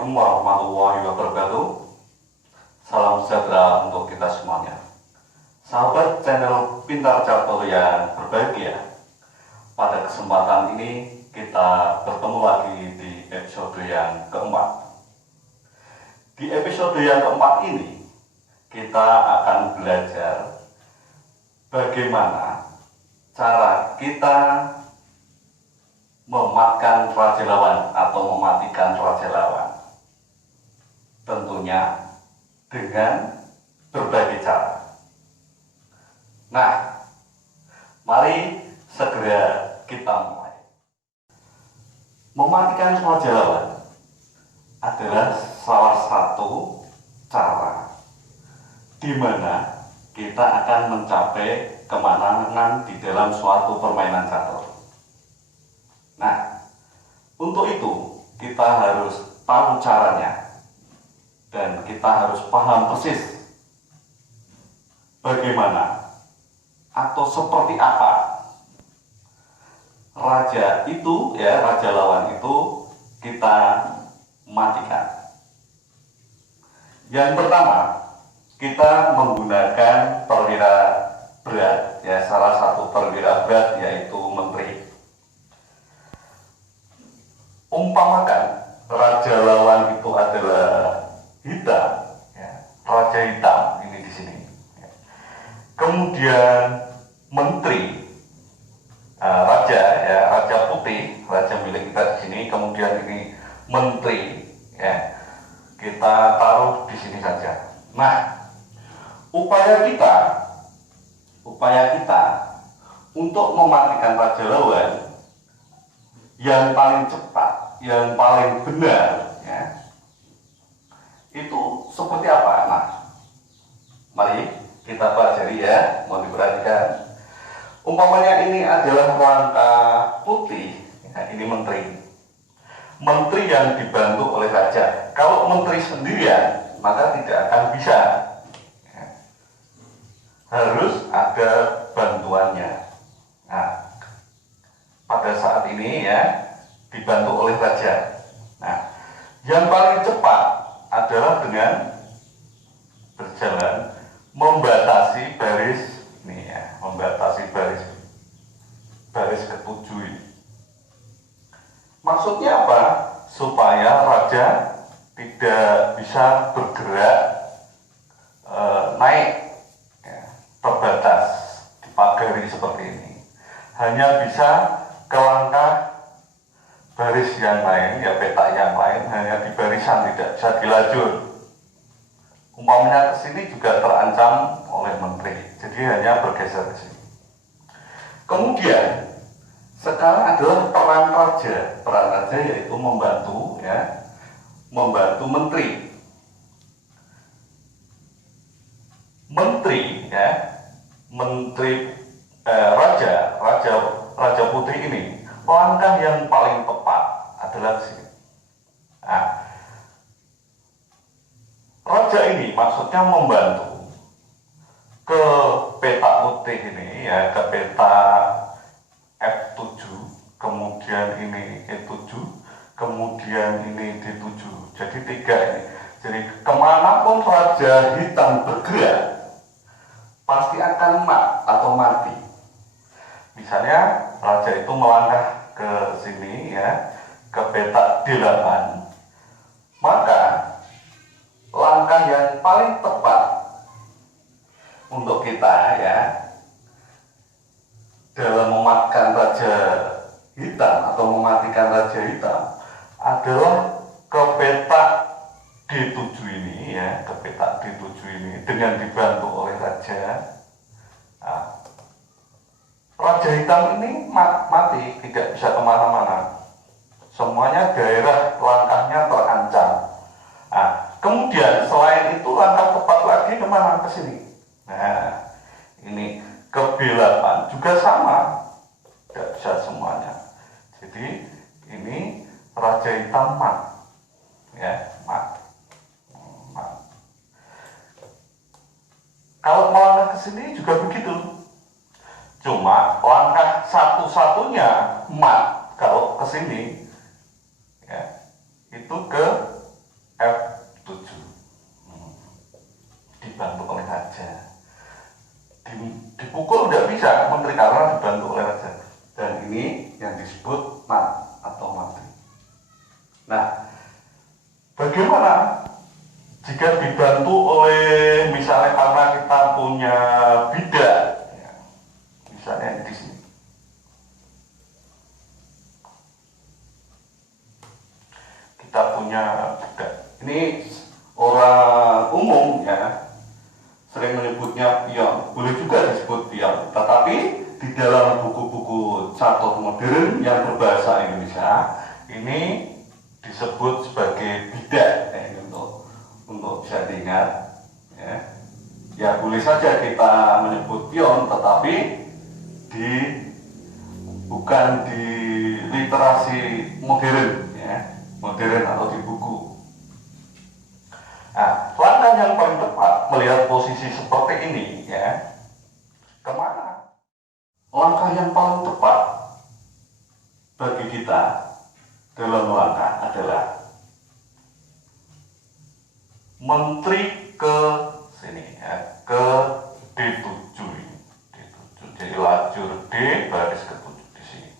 Assalamualaikum warahmatullahi wabarakatuh. Salam sejahtera untuk kita semuanya. Sahabat channel Pintar Catur yang berbahagia, pada kesempatan ini kita bertemu lagi di episode yang keempat. Di episode yang keempat ini kita akan belajar bagaimana cara kita mematkan raja lawan atau mematikan raja lawan. Tentunya dengan berbagai cara. Nah, mari segera kita mulai. Mematikan raja lawan adalah salah satu cara di mana kita akan mencapai kemenangan di dalam suatu permainan catur. Nah, untuk itu kita harus tahu caranya dan kita harus paham persis bagaimana atau seperti apa raja itu, raja lawan itu kita matikan. Yang pertama, kita menggunakan perwira berat, salah satu perwira berat yaitu menteri. Umpamakan raja lawan itu adalah hitam, raja hitam ini di sini. Kemudian menteri, raja putih, raja milik kita di sini. Kemudian ini menteri, kita taruh di sini saja. Nah, upaya kita untuk mematikan raja lawan yang paling cepat, yang paling benar, itu seperti apa? Nah, mari kita pelajari mohon diperhatikan. Umpamanya ini adalah langkah putih, ini menteri. Menteri yang dibantu oleh raja. Kalau menteri sendirian, maka tidak akan bisa. Harus ada bantuannya. Nah, pada saat ini dibantu oleh raja. Nah, yang paling cepat adalah dengan berjalan membatasi baris ini, membatasi baris ketujuh ini. Maksudnya apa? Supaya raja tidak bisa bergerak naik terbatas dipagari seperti ini. Hanya bisa ke langkah baris yang lain, petak yang lain, hanya di barisan, tidak bisa dilajur. Umpamanya ke sini juga terancam oleh menteri, jadi hanya bergeser ke sini. Kemudian sekarang adalah peran raja. Peran raja yaitu membantu, membantu menteri. Menteri raja putih ini, langkah yang paling tepat adalah di sini. Nah, raja ini maksudnya membantu ke petak putih ini, ke petak F7, kemudian ini E7, kemudian ini D7. Jadi 3 ini. Jadi kemanapun raja hitam bergerak, pasti akan mat atau mati. Misalnya raja itu melangkah ke sini, ke petak D8, maka langkah yang paling tepat untuk kita dalam mematkan raja hitam atau mematikan raja hitam adalah ke petak D7 ini, ke petak D7 ini dengan dibantu oleh raja. Nah, raja hitam ini mati, tidak bisa kemana-mana. Semuanya daerah langkahnya terancam. Nah, kemudian selain itu langkah tepat lagi kemana? Ke sini. Nah, ini ke B8 juga sama, tidak bisa semuanya. Jadi ini raja hitam mat, mat. Kalau melangkah ke sini juga begitu. Cuma langkah satu-satunya mat kalau ke sini itu ke bagaimana jika dibantu oleh misalnya karena kita punya bidak, ya, misalnya di sini. Kita punya bidak. Ini orang umum ya sering menyebutnya pion, boleh juga disebut pion, tetapi di dalam buku-buku catur modern yang berbahasa Indonesia ini disebut sebagai bidak, untuk bisa diingat ya. Ya boleh saja kita menyebut pion, tetapi bukan di literasi modern ya, modern atau di buku. Nah, langkah yang paling tepat melihat posisi seperti ini ya, kemana? Langkah yang paling tepat bagi kita dalam langkah adalah menteri ke sini ya, ke D7 ini. D7, jadi lajur D baris ke-7 di sini.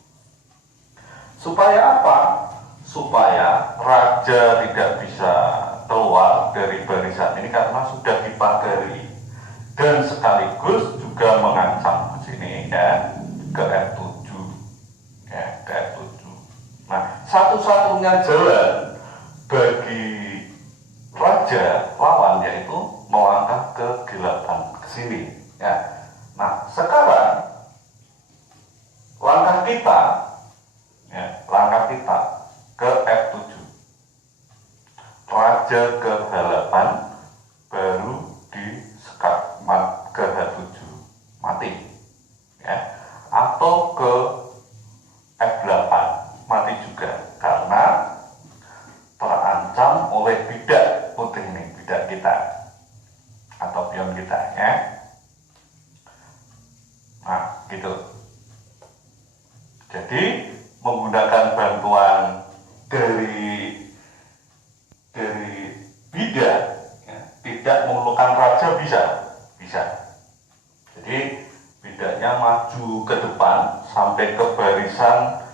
Supaya apa? Supaya raja tidak bisa keluar dari barisan ini karena sudah dipagari, dan sekaligus juga mengancam ke sini ya, ke F7 ya, ke F7. Nah, satu-satunya jalan bagi raja lawan yaitu melangkah ke G8 ke sini ya. Nah, sekarang langkah kita ke F7, raja ke H8, baru disekat ke H7 mati ya, atau ke F8 mati juga karena terancam oleh bidak putih ini, bidak kita atau pion kita ya. Nah gitu, jadi menggunakan bantuan dari bidak ya, tidak memerlukan raja, bisa. Jadi bidaknya maju ke depan sampai ke barisan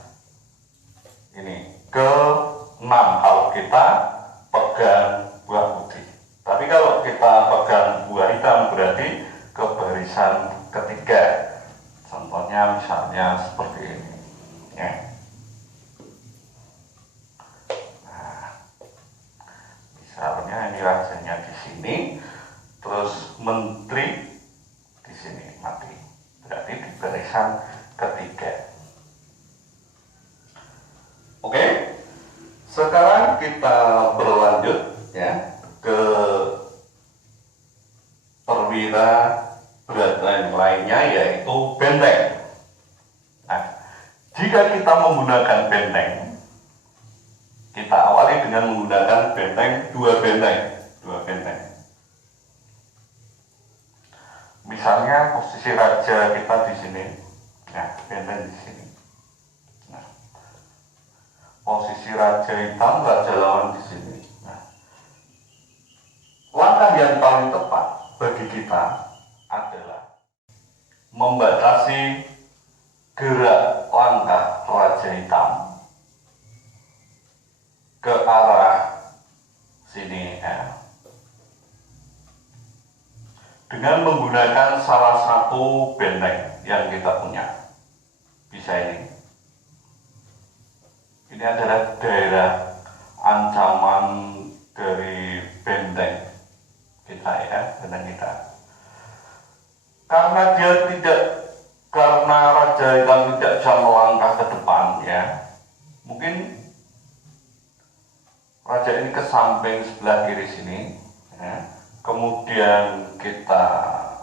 ini, ke 6 kalau kita pegang buah putih. Tapi kalau kita pegang buah hitam berarti ke barisan ketiga. Contohnya misalnya seperti ini ya. Misalnya ini rajanya di sini, terus menteri di sini mati, berarti di barisan ketiga. Oke, sekarang kita berlanjut ya ke perwira berat lainnya yaitu benteng. Nah, jika kita menggunakan benteng, kita awali dengan menggunakan dua benteng. Misalnya posisi raja kita di sini, nah benteng di sini. Nah, posisi raja hitam, raja lawan di sini. Nah, langkah yang paling tepat bagi kita adalah membatasi gerak langkah raja hitam ke arah sini ya, dengan menggunakan salah satu benteng yang kita punya. Bisa ini adalah daerah ancaman dari benteng kita ya, benteng kita. Karena raja hitam tidak bisa melangkah ke depan ya, mungkin raja ini ke samping sebelah kiri sini ya. Kemudian kita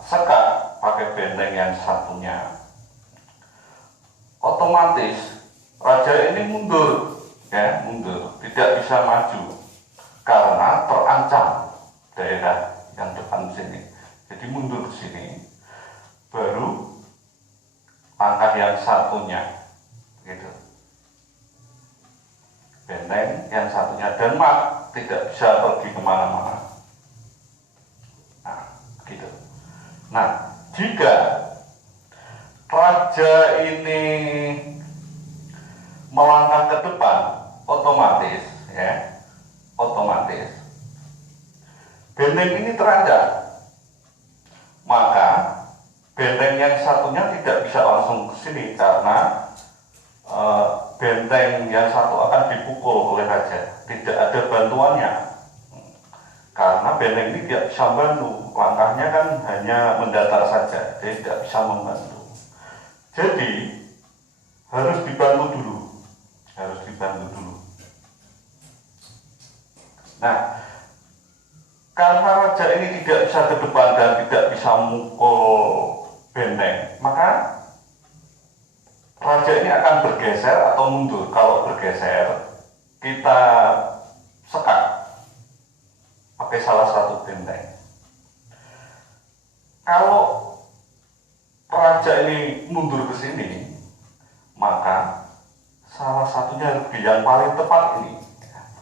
sekat pakai benteng yang satunya, otomatis raja ini mundur, tidak bisa maju karena terancam daerah yang depan sini. Jadi mundur ke sini, baru langkah yang satunya, gitu. Benteng yang satunya, dan mat tidak bisa pergi kemana-mana. Nah, gitu. Nah, jika raja ini melangkah ke depan, otomatis otomatis benteng ini terancam. Maka benteng yang satunya tidak bisa langsung ke sini karena benteng yang satu akan dipukul oleh raja. Tidak ada bantuannya karena benteng ini tidak bisa membantu. Langkahnya kan hanya mendatar saja, dia tidak bisa membantu. Jadi harus dibantu dulu. Nah, karena raja ini tidak bisa ke depan dan tidak bisa memukul benteng, maka raja ini akan bergeser atau mundur. Kalau bergeser, kita sekat pakai salah satu benteng. Kalau raja ini mundur ke sini, maka salah satunya yang paling tepat ini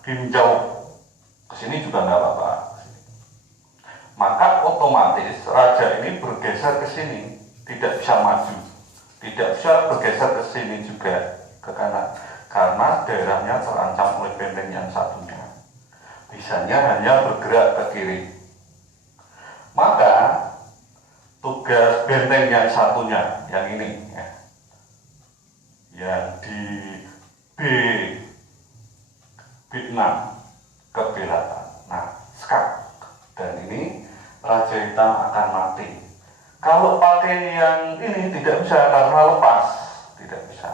menjauh ke sini juga nggak apa-apa. Maka otomatis raja ini bergeser ke sini, tidak bisa maju, tidak bisa bergeser ke sini juga ke kanan, karena daerahnya terancam oleh benteng yang satunya. Bisanya hanya bergerak ke kiri. Maka tugas benteng yang satunya, yang ini, yang di B6 ke B8. Nah, sekat. Dan ini raja hitam akan mati. Kalau pakai yang ini tidak bisa karena lepas, tidak bisa.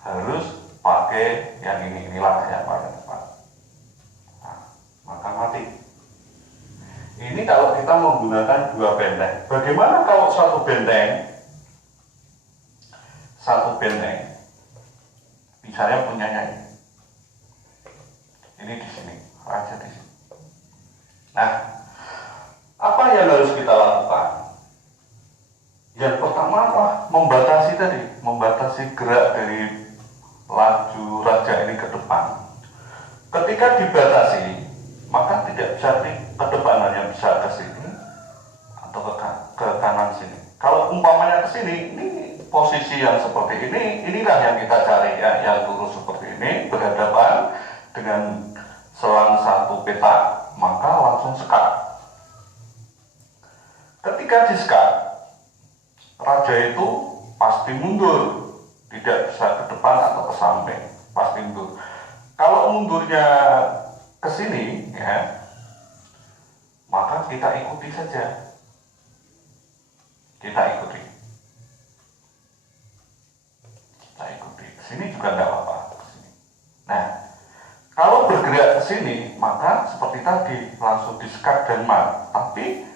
Harus pakai yang ini, inilah yang paling tepat. Nah, maka mati. Ini kalau kita menggunakan dua benteng. Bagaimana kalau satu benteng, misalnya punyanya ini di sini, raja di sini. Nah, apa yang harus kita lakukan? Yang pertama apa? Membatasi gerak dari laju raja ini ke depan. Ketika dibatasi, maka tidak bisa ke depan, hanya bisa ke sini atau ke kanan sini. Kalau umpamanya ke sini, ini posisi yang seperti ini, inilah yang kita cari, ya, yang lurus seperti ini, berhadapan dengan selang satu petak, maka langsung sekat. Ketika disekat, raja itu pasti mundur, tidak bisa ke depan atau ke samping, pasti mundur. Kalau mundurnya ke sini, ya, maka kita ikuti saja. Kita ikuti. Ke sini juga tidak apa-apa. Nah, kalau bergerak ke sini, maka seperti tadi langsung disekat dan mat. Tapi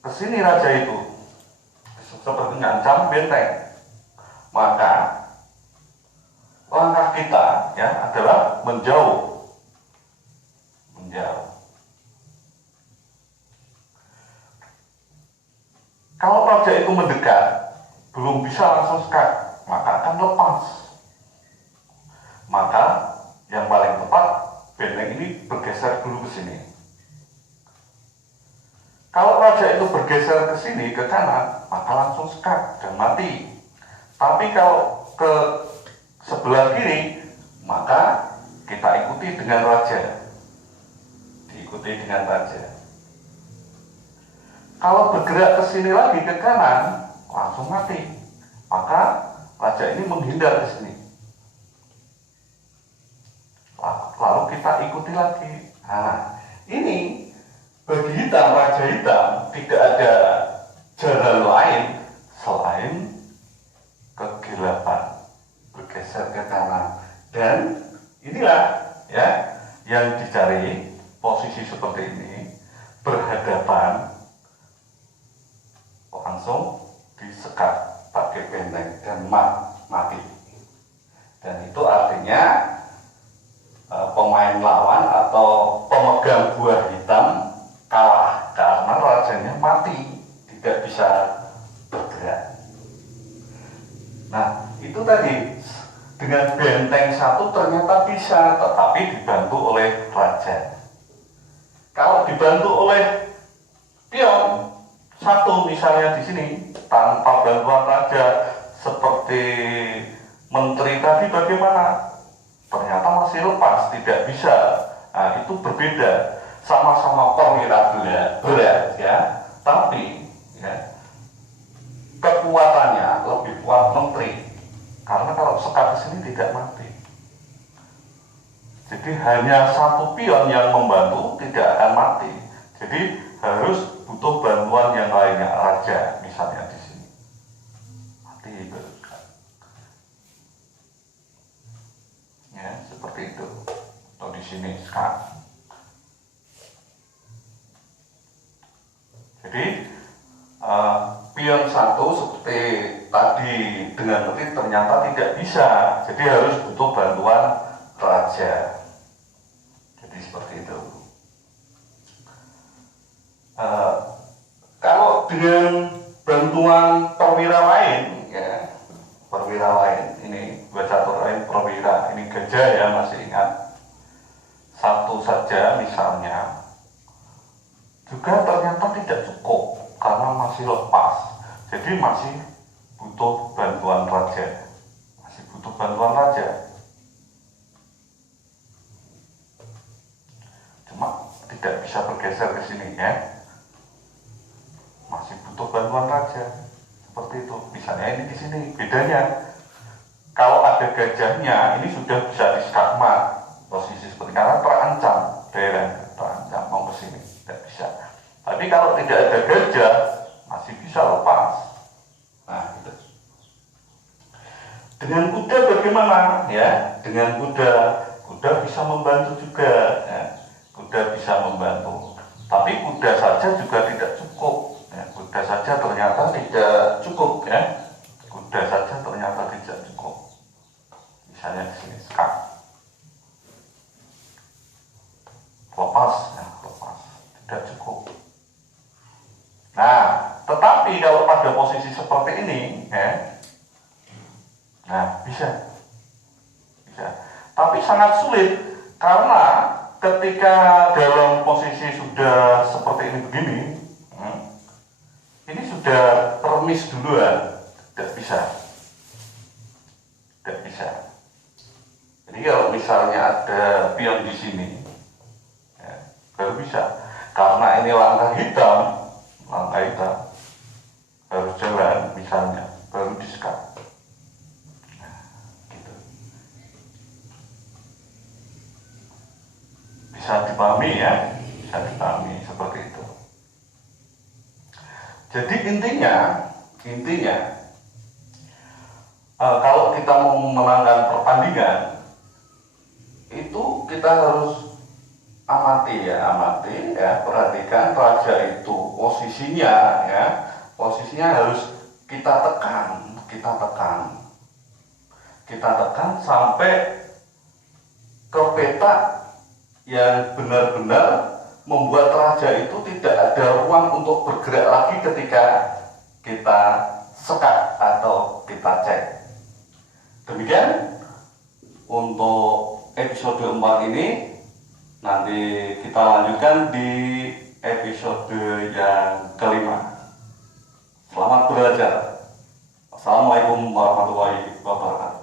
ke sini raja itu seperti ngancam benteng. Maka langkah kita, ya, adalah menjauh. Kalau raja itu mendekat, belum bisa langsung sekat, maka akan lepas. Maka yang paling tepat, benteng ini bergeser dulu ke sini. Kalau raja itu bergeser ke sini, ke kanan, maka langsung sekat dan mati. Tapi kalau ke sebelah kiri, maka kita ikuti dengan raja. Diikuti dengan raja. Kalau bergerak ke sini lagi, ke kanan, langsung mati. Maka raja ini menghindar ke sini. Lalu kita ikuti lagi. Nah, ini bagi hitam, raja hitam, tidak ada jalan lain selain kegelapan, bergeser ke kanan. Dan inilah, ya, yang dicari, posisi seperti ini, berhadapan, langsung disekat pakai benteng dan mati. Dan itu artinya pemain lawan atau pemegang buah hitam kalah karena rajanya mati, tidak bisa bergerak. Nah, itu tadi dengan benteng satu ternyata bisa, tetapi dibantu oleh raja. Kalau dibantu oleh pion satu misalnya di sini tanpa bantuan raja seperti menteri tadi, bagaimana? Ternyata masih lepas, tidak bisa. Nah, itu berbeda. berbeda, sama-sama perwira berat ya, tapi ya, kekuatannya lebih kuat menteri, karena kalau sekat di sini tidak mati. Jadi hanya satu pion yang membantu tidak akan mati. Jadi harus butuh bantuan yang lainnya, raja misalnya di sini mati itu. Ya seperti itu. Atau di sini sekarang. Jadi pion satu seperti tadi dengan mati ternyata tidak bisa. Jadi harus butuh bantuan raja. Jadi seperti itu. Kalau dengan bantuan perwira lain, ya, perwira lain ini dua catur lain perwira, ini gajah ya, masih ingat, satu saja misalnya, juga ternyata tidak cukup karena masih lepas, jadi masih butuh bantuan raja, cuma tidak bisa bergeser ke sini ya. Masih butuh bantuan raja, seperti itu. Misalnya ini di sini bedanya, kalau ada gajahnya ini sudah bisa diskakmat posisi seperti, karena terancam daerah, terancam mau ke sini tidak bisa. Tapi kalau tidak ada gajah masih bisa lepas. Nah itu. Dengan kuda bagaimana ya? Dengan kuda bisa membantu juga ya. Kuda bisa membantu, tapi kuda saja juga tidak cukup. Ya, kuda saja ternyata tidak cukup ya. Kuda saja ternyata tidak cukup. Misalnya di sini skak. Lepas, tidak cukup. Nah, tetapi kalau pada posisi seperti ini, ya, nah bisa. Tapi sangat sulit karena ketika dalam posisi sudah seperti ini begini. Ini sudah permis duluan, tidak bisa. Jadi kalau misalnya ada pion di sini, ya, baru bisa. Karena ini langkah hitam harus jalan, misalnya baru disekat. Nah, gitu. Bisa dipahami ya, seperti itu. Jadi intinya kalau kita mau memenangkan pertandingan itu kita harus amati ya, perhatikan raja itu posisinya ya, harus kita tekan sampai ke peta yang benar-benar membuat raja itu tidak ada ruang untuk bergerak lagi ketika kita sekat atau kita cek. Demikian untuk episode 4 ini. Nanti kita lanjutkan di episode yang kelima. Selamat belajar. Assalamualaikum warahmatullahi wabarakatuh.